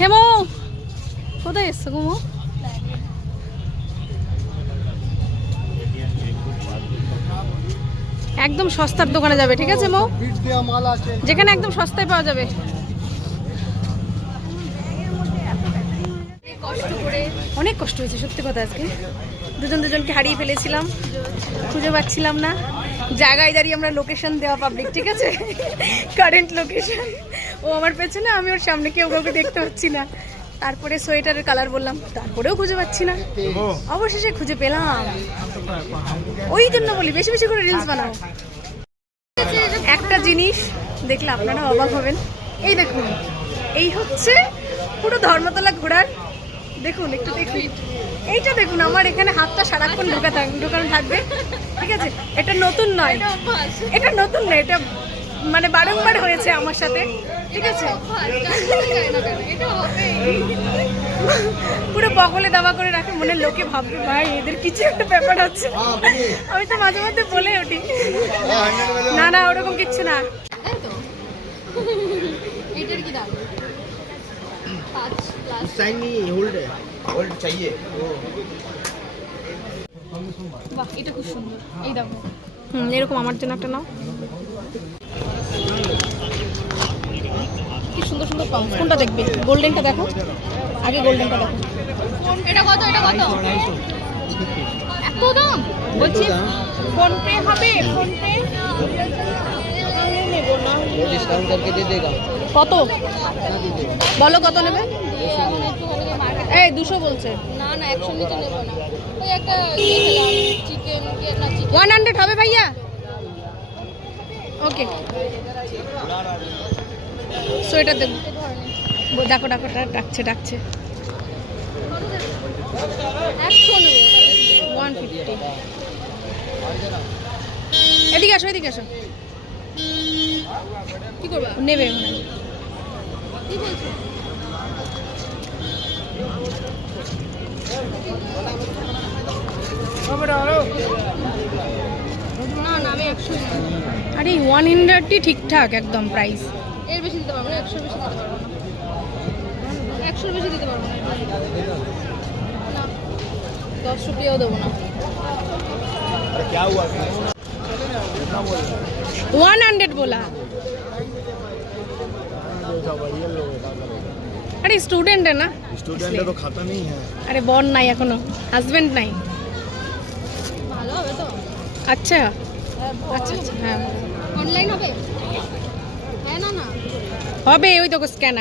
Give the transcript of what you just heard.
হেমো কোথায় এসছো কুমো? একদম সস্তার দোকানে যাবে, ঠিক আছে মো? যেখানে একদম সস্তায় পাওয়া যাবে। অনেক কষ্ট হয়েছে সত্যি কথা। আজকে দুজনকে হারিয়ে ফেলেছিলাম, খুঁজে পাচ্ছিলাম না। জায়গায় দাঁড়িয়ে আমরা লোকেশন দেওয়া পাবলিক, ঠিক আছে, কারেন্ট লোকেশন। ও আমার পেছনে, আমি ওর সামনে, কেউ কাউকে দেখতে পাচ্ছি না। তারপরে সোয়েটারের কালার বললাম, তারপরেও খুঁজে পাচ্ছি না। অবশেষে খুঁজে পেলাম। ওই জন্য বলি বেশি বেশি করে রিলস বানাও। একটা জিনিস দেখলে আপনারা অবাক হবেন। এই দেখুন, এই হচ্ছে পুরো ধর্মতলা ঘোরার। দেখুন, একটু দেখুন, এইটা দেখুন। আমার এখানে হাতটা সারাক্ষণ ঢোকানো থাকবে, ঠিক আছে। এটা নতুন নয়, এটা নতুন নয়, এটা মানে বারংবার হয়েছে আমার সাথে, ঠিক আছে। পুরো বগলে দাবা করে রাখে, মনে লোকে ভাববে ভাই এদের কিছু একটা ব্যাপার আছে। আমি তো মাঝে মধ্যে বলে উঠি, না না ওরকম কিচ্ছু না। বাহ, এটা খুব সুন্দর। এই দেখো, এরকম আমার জন্য একটা নাও। কি সুন্দর সুন্দর পাউচ। কোনটা দেখবে? গোল্ডেনটা দেখো আগে, গোল্ডেনটা দেখো। এটা কত? এটা কত? এত দাম বলছি। ফোন পে হবে? ফোন পে নেব না, ডিসকাউন্ট करके दे देगा। কত বলো, কত নেবে? এই 200 বলছে। না না 100 নিচে নেব না। ওই একটা খেলাম চিকেন, কি না চিকেন 100 হবে ভাইয়া? ওকে, সো এটা দেবো। ডাকো ডাকো, ডাকছে 100 নেব। 150। এদিকে আসো, এদিকে আসো। কি করবা? নেবে কি বলছো? না না আমি 100 নেব। আরে 100টি ঠিকঠাক একদম প্রাইস। এর বেশি দিতে পারবো না, 100 বেশি দিতে পারবো না। 100 বেশি দিতে পারবো না। না 10 রুপিয়াও দেবো না। 100 बोला। अरे स्टूडेंट है ना, स्टूडेंट है तो खाता नहीं है। अरे बॉर्न নাই এখনো, হাজবেন্ড নাই। ভালো হবে তো? আচ্ছা আচ্ছা আচ্ছা, হ্যাঁ অনলাইন হবে? হ্যাঁ না না হবে, ওই তো স্ক্যানার।